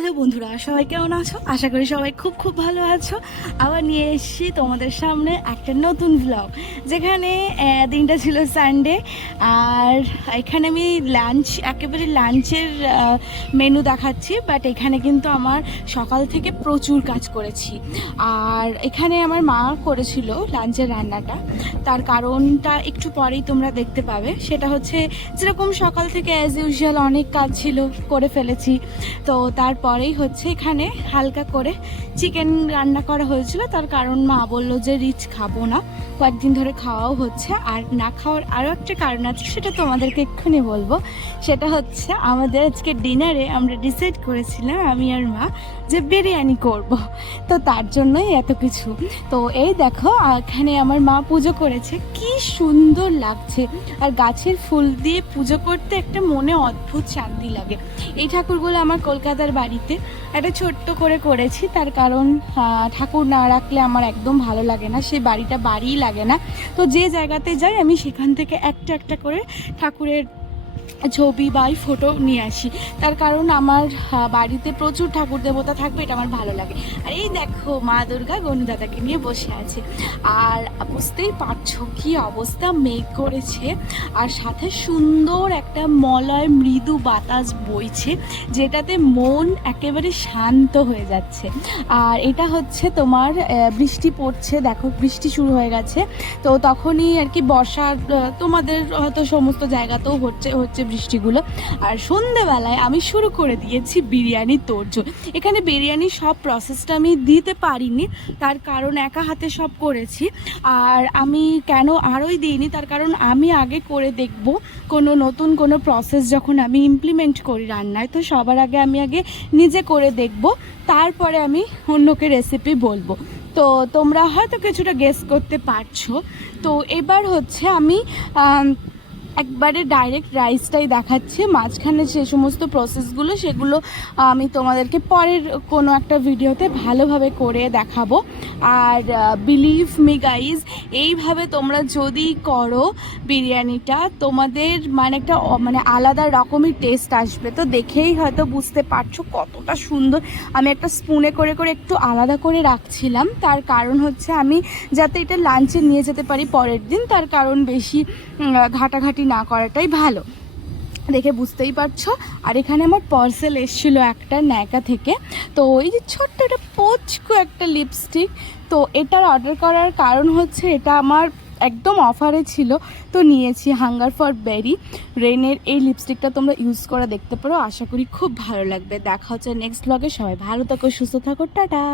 Hello বন্ধুরা, সবাই কেমন আছো? আশা করি সবাই খুব খুব ভালো আছো। আবার নিয়ে এসেছি তোমাদের সামনে একটা নতুন ব্লগ, যেখানে দিনটা ছিল সানডে। আর এখানে আমি একেবারে লাঞ্চের মেনু দেখাচ্ছি। বাট এখানে কিন্তু আমার সকাল থেকে প্রচুর কাজ করেছি। আর এখানে আমার মা করেছিল লাঞ্চের রান্নাটা। তার কারণটা একটু পরেই তোমরা দেখতে পাবে। সেটা হচ্ছে, যেরকম সকাল থেকে অ্যাজ ইউজুয়াল অনেক কাজ ছিল, করে ফেলেছি। তো তারপরেই হচ্ছে এখানে হালকা করে চিকেন রান্না করা হয়েছিল। তার কারণ মা বললো যে রিচ খাবো না, কয়েকদিন ধরে খাওয়াও হচ্ছে। আর না খাওয়ার আরও একটা কারণ আছে, সেটা তোমাদেরকে এক্ষুনি বলবো। সেটা হচ্ছে, আমাদের আজকে ডিনারে আমরা ডিসাইড করেছিলাম আমি আর মা যে বিরিয়ানি করব। তো তার জন্যই এত কিছু। তো এই দেখো, এখানে আমার মা পুজো করেছে, কি সুন্দর লাগছে। আর গাছের ফুল দিয়ে পুজো করতে একটা মনে অদ্ভুত শান্তি লাগে। এই ঠাকুরগুলো আমার কলকাতার বাড়িতে একটা ছোট্ট করে করেছি। তার কারণ ঠাকুর না রাখলে আমার একদম ভালো লাগে না, সেই বাড়িটা বাড়িই লাগে না। তো যে জায়গাতে যাই আমি সেখান থেকে একটা একটা করে ঠাকুরের ছবি বা ফটো নিয়ে আসি। তার কারণ আমার বাড়িতে প্রচুর ঠাকুর দেবতা থাকবে, এটা আমার ভালো লাগে। আর এই দেখো, মা দুর্গা গণদাদাকে নিয়ে বসে আছে। আর বুঝতেই পারছো কি অবস্থা, মেঘ করেছে আর সাথে সুন্দর একটা মলয় মৃদু বাতাস বইছে, যেটাতে মন একেবারে শান্ত হয়ে যাচ্ছে। আর এটা হচ্ছে তোমার বৃষ্টি পড়ছে, দেখো বৃষ্টি শুরু হয়ে গেছে। তো তখনই আর কি বর্ষার, তোমাদের হয়তো সমস্ত জায়গাতেও হচ্ছে বৃষ্টিগুলো। আর সন্ধেবেলায় আমি শুরু করে দিয়েছি বিরিয়ানি তোড়জোড়। এখানে বিরিয়ানির সব প্রসেসটা আমি দিতে পারিনি, তার কারণ একা হাতে সব করেছি। আর আমি কেন আরোই দিইনি, তার কারণ আমি আগে করে দেখব কোনো নতুন কোনো প্রসেস যখন আমি ইমপ্লিমেন্ট করি রান্নায়, তো সবার আগে আমি নিজে করে দেখব, তারপরে আমি অন্যকে রেসিপি বলবো। তো তোমরা হয়তো কিছুটা গেস করতে পারছো। তো এবার হচ্ছে আমি একবারে ডাইরেক্ট রাইসটাই দেখাচ্ছি, মাঝখানে যে সমস্ত প্রসেসগুলো সেগুলো আমি তোমাদেরকে পরের কোনো একটা ভিডিওতে ভালোভাবে করে দেখাবো। আর বিলিভ মি গাইজ, এইভাবে তোমরা যদি করো বিরিয়ানিটা, তোমাদের একটা আলাদা রকমের টেস্ট আসবে। তো দেখেই হয়তো বুঝতে পারছো কতটা সুন্দর। আমি একটা স্পুনে করে করে একটু আলাদা করে রাখছিলাম, তার কারণ হচ্ছে আমি যাতে এটা লাঞ্চে নিয়ে যেতে পারি পরের দিন, তার কারণ বেশি ঘাটাঘাটি না করাটাই ভালো, দেখে বুঝতেই পারছো। আর এখানে আমার পার্সেল এসেছিলো একটা ন্যাকা থেকে। তো এই যে ছোট্ট একটা পোচকো একটা লিপস্টিক, তো এটার অর্ডার করার কারণ হচ্ছে এটা আমার একদম অফারে ছিল, তো নিয়েছি। হাঙ্গার ফর বেরি রেনের এই লিপস্টিকটা তোমরা ইউজ করে দেখতে পারো, আশা করি খুব ভালো লাগবে। দেখা হচ্ছে নেক্সট ব্লগে। সবাই ভালো থাকো, সুস্থ থাকো, টাটা।